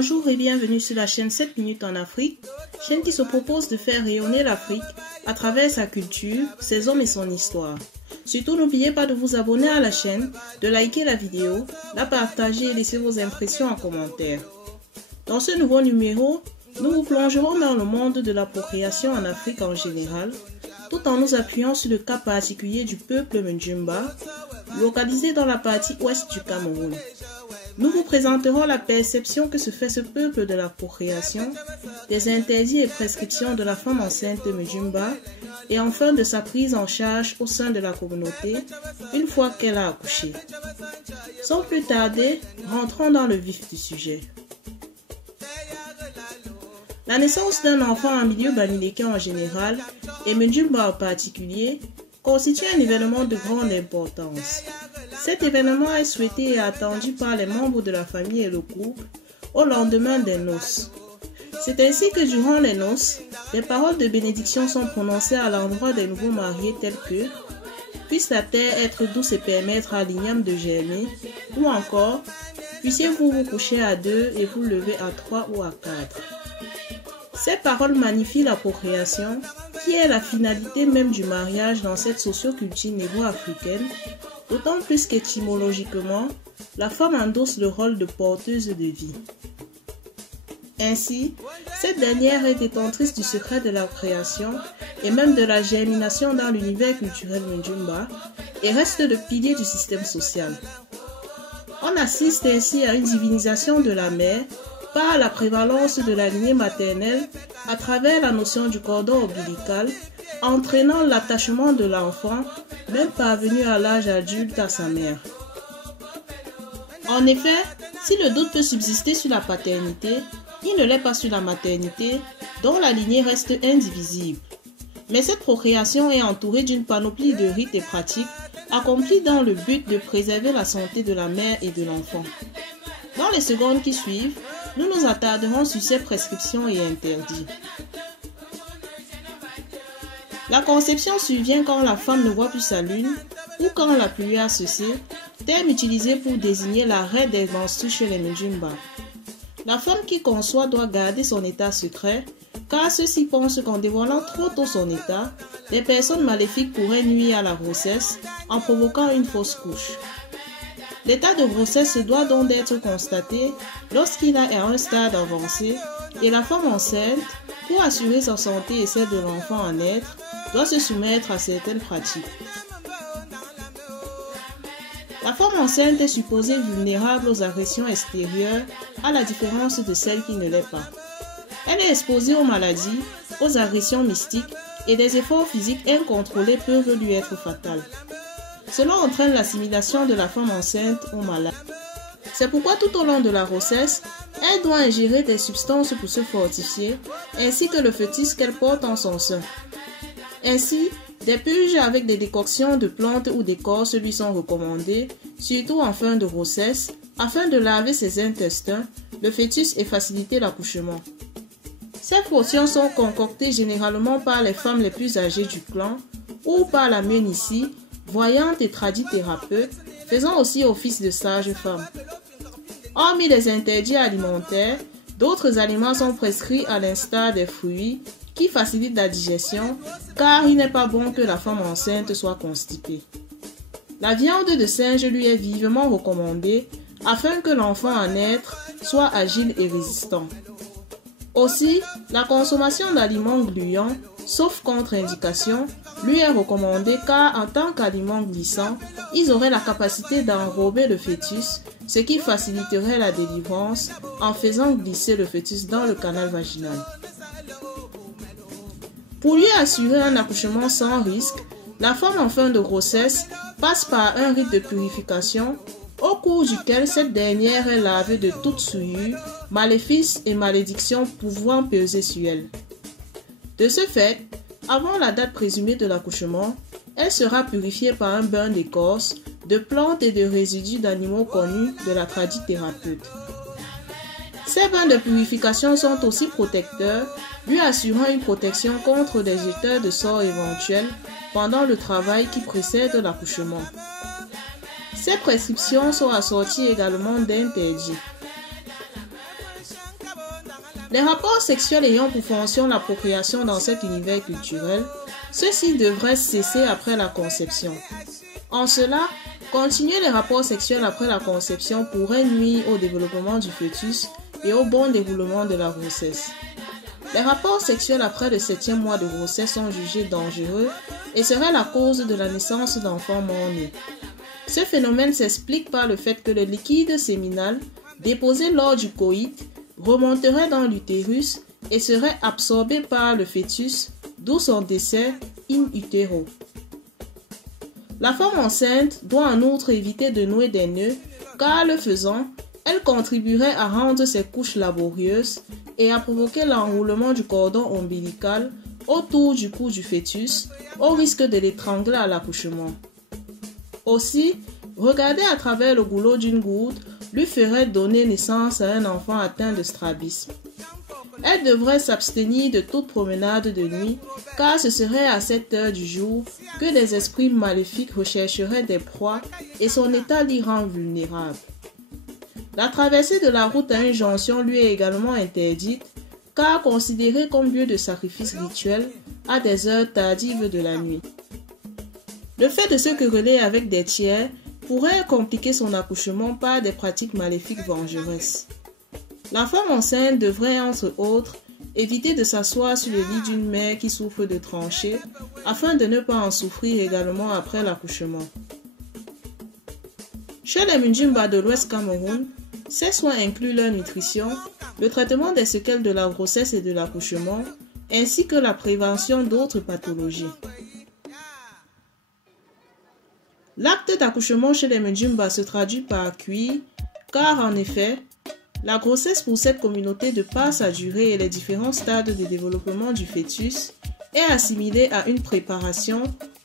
Bonjour et bienvenue sur la chaîne 7 minutes en Afrique, chaîne qui se propose de faire rayonner l'Afrique à travers sa culture, ses hommes et son histoire. Surtout n'oubliez pas de vous abonner à la chaîne, de liker la vidéo, la partager et laisser vos impressions en commentaire. Dans ce nouveau numéro, nous vous plongerons dans le monde de la procréation en Afrique en général, tout en nous appuyant sur le cas particulier du peuple Mdjimba, localisé dans la partie ouest du Cameroun. Nous vous présenterons la perception que se fait ce peuple de la procréation, des interdits et prescriptions de la femme enceinte Mdjimba et enfin de sa prise en charge au sein de la communauté une fois qu'elle a accouché. Sans plus tarder, rentrons dans le vif du sujet. La naissance d'un enfant en milieu banilékin en général et Mdjimba en particulier constitue un événement de grande importance. Cet événement est souhaité et attendu par les membres de la famille et le couple au lendemain des noces. C'est ainsi que durant les noces, des paroles de bénédiction sont prononcées à l'endroit des nouveaux mariés telles que « Puisse la terre être douce et permettre à l'igname de germer » ou encore « Puissiez-vous vous coucher à 2 et vous lever à 3 ou à 4 ». Ces paroles magnifient la procréation, qui est la finalité même du mariage dans cette socioculture négro-africaine, d'autant plus qu'étymologiquement, la femme endosse le rôle de porteuse de vie. Ainsi, cette dernière est détentrice du secret de la création et même de la germination dans l'univers culturel Mdjimba et reste le pilier du système social. On assiste ainsi à une divinisation de la mère par la prévalence de la lignée maternelle à travers la notion du cordon ombilical, entraînant l'attachement de l'enfant, même parvenu à l'âge adulte, à sa mère. En effet, si le doute peut subsister sur la paternité, il ne l'est pas sur la maternité, dont la lignée reste indivisible. Mais cette procréation est entourée d'une panoplie de rites et pratiques accomplis dans le but de préserver la santé de la mère et de l'enfant. Dans les secondes qui suivent, nous nous attarderons sur ces prescriptions et interdits. La conception survient quand la femme ne voit plus sa lune ou quand la pluie a cessé, terme utilisé pour désigner l'arrêt des menstrues chez les Mdjimba. La femme qui conçoit doit garder son état secret, car ceux-ci pensent qu'en dévoilant trop tôt son état, des personnes maléfiques pourraient nuire à la grossesse en provoquant une fausse couche. L'état de grossesse doit donc être constaté lorsqu'il est à un stade avancé et la femme enceinte, pour assurer sa santé et celle de l'enfant à naître, doit se soumettre à certaines pratiques. La femme enceinte est supposée vulnérable aux agressions extérieures à la différence de celle qui ne l'est pas. Elle est exposée aux maladies, aux agressions mystiques et des efforts physiques incontrôlés peuvent lui être fatals. Cela entraîne l'assimilation de la femme enceinte aux malades. C'est pourquoi tout au long de la grossesse, elle doit ingérer des substances pour se fortifier, ainsi que le fœtus qu'elle porte en son sein. Ainsi, des purges avec des décoctions de plantes ou d'écorces lui sont recommandées, surtout en fin de grossesse, afin de laver ses intestins, le fœtus et faciliter l'accouchement. Ces potions sont concoctées généralement par les femmes les plus âgées du clan ou par la ménissie, voyante et tradithérapeute, faisant aussi office de sage-femme. Hormis les interdits alimentaires, d'autres aliments sont prescrits à l'instar des fruits qui facilitent la digestion, car il n'est pas bon que la femme enceinte soit constipée. La viande de singe lui est vivement recommandée afin que l'enfant à naître soit agile et résistant. Aussi, la consommation d'aliments gluants, sauf contre-indication, lui est recommandée car en tant qu'aliments glissants, ils auraient la capacité d'enrober le fœtus, ce qui faciliterait la délivrance en faisant glisser le fœtus dans le canal vaginal. Pour lui assurer un accouchement sans risque, la femme en fin de grossesse passe par un rite de purification au cours duquel cette dernière est lavée de toute souillure, maléfices et malédictions pouvant peser sur elle. De ce fait, avant la date présumée de l'accouchement, elle sera purifiée par un bain d'écorce, de plantes et de résidus d'animaux connus de la tradithérapeute. Ces bains de purification sont aussi protecteurs, lui assurant une protection contre des jeteurs de sorts éventuels pendant le travail qui précède l'accouchement. Ces prescriptions sont assorties également d'interdits. Les rapports sexuels ayant pour fonction la procréation dans cet univers culturel, ceux-ci devraient cesser après la conception. En cela, continuer les rapports sexuels après la conception pourrait nuire au développement du fœtus et au bon déroulement de la grossesse. Les rapports sexuels après le 7e mois de grossesse sont jugés dangereux et seraient la cause de la naissance d'enfants morts-nés. Ce phénomène s'explique par le fait que le liquide séminal déposé lors du coït remonterait dans l'utérus et serait absorbé par le fœtus, d'où son décès in utero. La femme enceinte doit en outre éviter de nouer des nœuds, car le faisant, elle contribuerait à rendre ses couches laborieuses et à provoquer l'enroulement du cordon ombilical autour du cou du fœtus, au risque de l'étrangler à l'accouchement. Aussi, regarder à travers le goulot d'une goutte lui ferait donner naissance à un enfant atteint de strabisme. Elle devrait s'abstenir de toute promenade de nuit, car ce serait à cette heure du jour que des esprits maléfiques rechercheraient des proies et son état l'y rend vulnérable. La traversée de la route à une jonction lui est également interdite, car considérée comme lieu de sacrifice rituel à des heures tardives de la nuit. Le fait de se quereller avec des tiers pourrait compliquer son accouchement par des pratiques maléfiques vengeresses. La femme enceinte devrait, entre autres, éviter de s'asseoir sur le lit d'une mère qui souffre de tranchées, afin de ne pas en souffrir également après l'accouchement. Chez les Mundjimba de l'Ouest Cameroun, ces soins incluent leur nutrition, le traitement des séquelles de la grossesse et de l'accouchement, ainsi que la prévention d'autres pathologies. L'acte d'accouchement chez les Mundjimba se traduit par cuit, car en effet, la grossesse pour cette communauté de par sa durée et les différents stades de développement du fœtus est assimilée à une préparation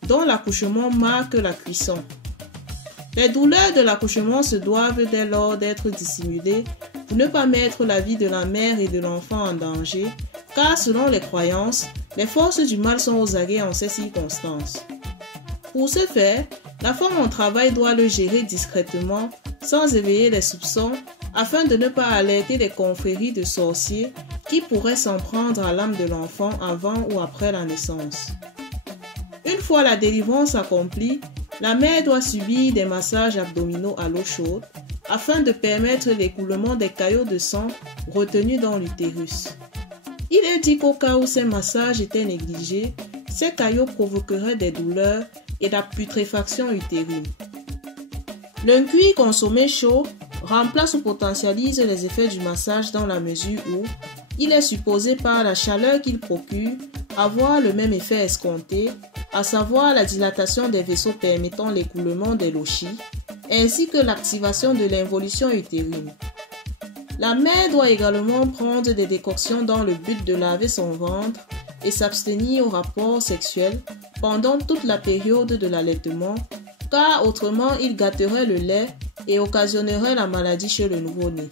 dont l'accouchement marque la cuisson. Les douleurs de l'accouchement se doivent dès lors d'être dissimulées pour ne pas mettre la vie de la mère et de l'enfant en danger, car selon les croyances, les forces du mal sont aux aguets en ces circonstances. Pour ce faire, la femme en travail doit le gérer discrètement, sans éveiller les soupçons, afin de ne pas alerter les confréries de sorciers qui pourraient s'en prendre à l'âme de l'enfant avant ou après la naissance. Une fois la délivrance accomplie, la mère doit subir des massages abdominaux à l'eau chaude afin de permettre l'écoulement des caillots de sang retenus dans l'utérus. Il est dit qu'au cas où ces massages étaient négligés, ces caillots provoqueraient des douleurs et la putréfaction utérine. Le cuir consommé chaud remplace ou potentialise les effets du massage dans la mesure où il est supposé par la chaleur qu'il procure avoir le même effet escompté, à savoir la dilatation des vaisseaux permettant l'écoulement des lochies, ainsi que l'activation de l'involution utérine. La mère doit également prendre des décoctions dans le but de laver son ventre et s'abstenir au rapport sexuel pendant toute la période de l'allaitement, car autrement il gâterait le lait et occasionnerait la maladie chez le nouveau-né.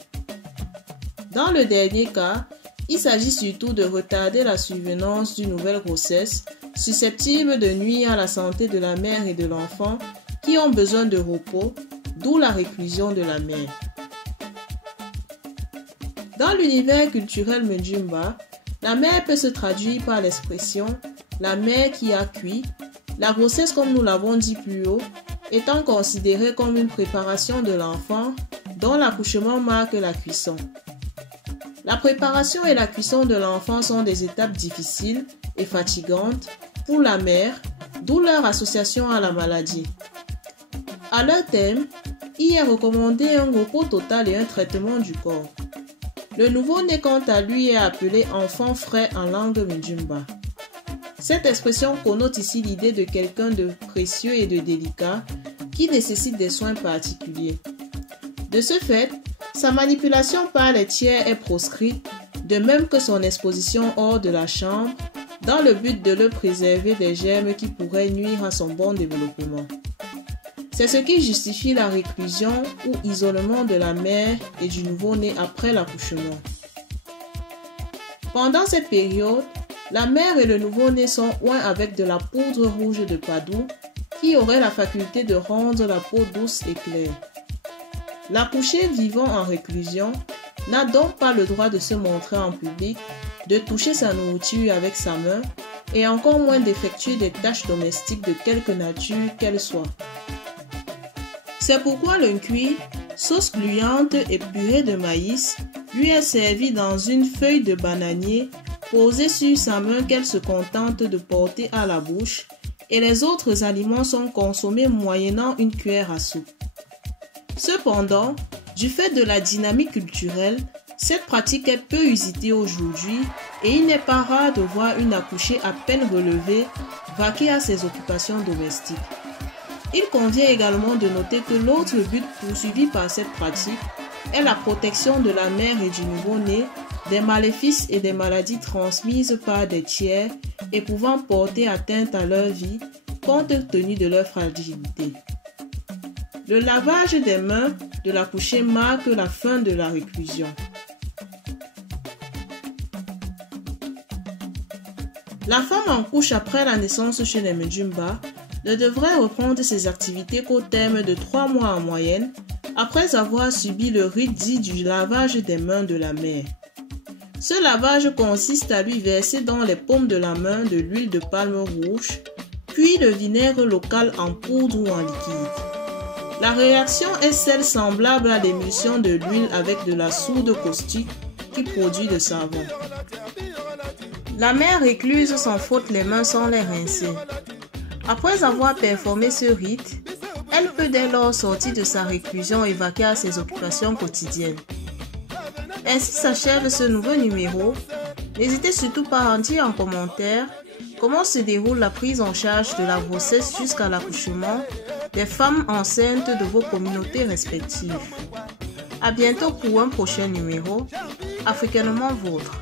Dans le dernier cas, il s'agit surtout de retarder la survenance d'une nouvelle grossesse susceptible de nuire à la santé de la mère et de l'enfant qui ont besoin de repos, d'où la réclusion de la mère. Dans l'univers culturel Mundjimba, la mère peut se traduire par l'expression « la mère qui a cuit », la grossesse, comme nous l'avons dit plus haut, étant considérée comme une préparation de l'enfant dont l'accouchement marque la cuisson. La préparation et la cuisson de l'enfant sont des étapes difficiles et fatigantes pour la mère, d'où leur association à la maladie. À leur terme, il est recommandé un repos total et un traitement du corps. Le nouveau-né, quant à lui, est appelé enfant frais en langue Mundjimba. Cette expression connote ici l'idée de quelqu'un de précieux et de délicat qui nécessite des soins particuliers. De ce fait, sa manipulation par les tiers est proscrite, de même que son exposition hors de la chambre, dans le but de le préserver des germes qui pourraient nuire à son bon développement. C'est ce qui justifie la réclusion ou isolement de la mère et du nouveau-né après l'accouchement. Pendant cette période, la mère et le nouveau-né sont oints avec de la poudre rouge de Padoue qui aurait la faculté de rendre la peau douce et claire. L'accouché vivant en réclusion n'a donc pas le droit de se montrer en public, de toucher sa nourriture avec sa main et encore moins d'effectuer des tâches domestiques de quelque nature qu'elles soient. C'est pourquoi le cuit, sauce gluante et purée de maïs lui est servi dans une feuille de bananier posée sur sa main qu'elle se contente de porter à la bouche, et les autres aliments sont consommés moyennant une cuillère à soupe. Cependant, du fait de la dynamique culturelle, cette pratique est peu usitée aujourd'hui et il n'est pas rare de voir une accouchée à peine relevée vaquer à ses occupations domestiques. Il convient également de noter que l'autre but poursuivi par cette pratique est la protection de la mère et du nouveau-né des maléfices et des maladies transmises par des tiers et pouvant porter atteinte à leur vie compte tenu de leur fragilité. Le lavage des mains de l'accouchée marque la fin de la réclusion. La femme en couche après la naissance chez les Mdjumba ne devrait reprendre ses activités qu'au terme de 3 mois en moyenne, après avoir subi le rite dit du lavage des mains de la mère. Ce lavage consiste à lui verser dans les paumes de la main de l'huile de palme rouge, puis le vinaigre local en poudre ou en liquide. La réaction est celle semblable à l'émulsion de l'huile avec de la soude caustique qui produit le savon. La mère récluse s'en frotte les mains sans les rincer. Après avoir performé ce rite, elle peut dès lors sortir de sa réclusion et vaquer à ses occupations quotidiennes. Ainsi s'achève ce nouveau numéro. N'hésitez surtout pas à en dire en commentaire comment se déroule la prise en charge de la grossesse jusqu'à l'accouchement des femmes enceintes de vos communautés respectives. À bientôt pour un prochain numéro. Africainement Vôtre.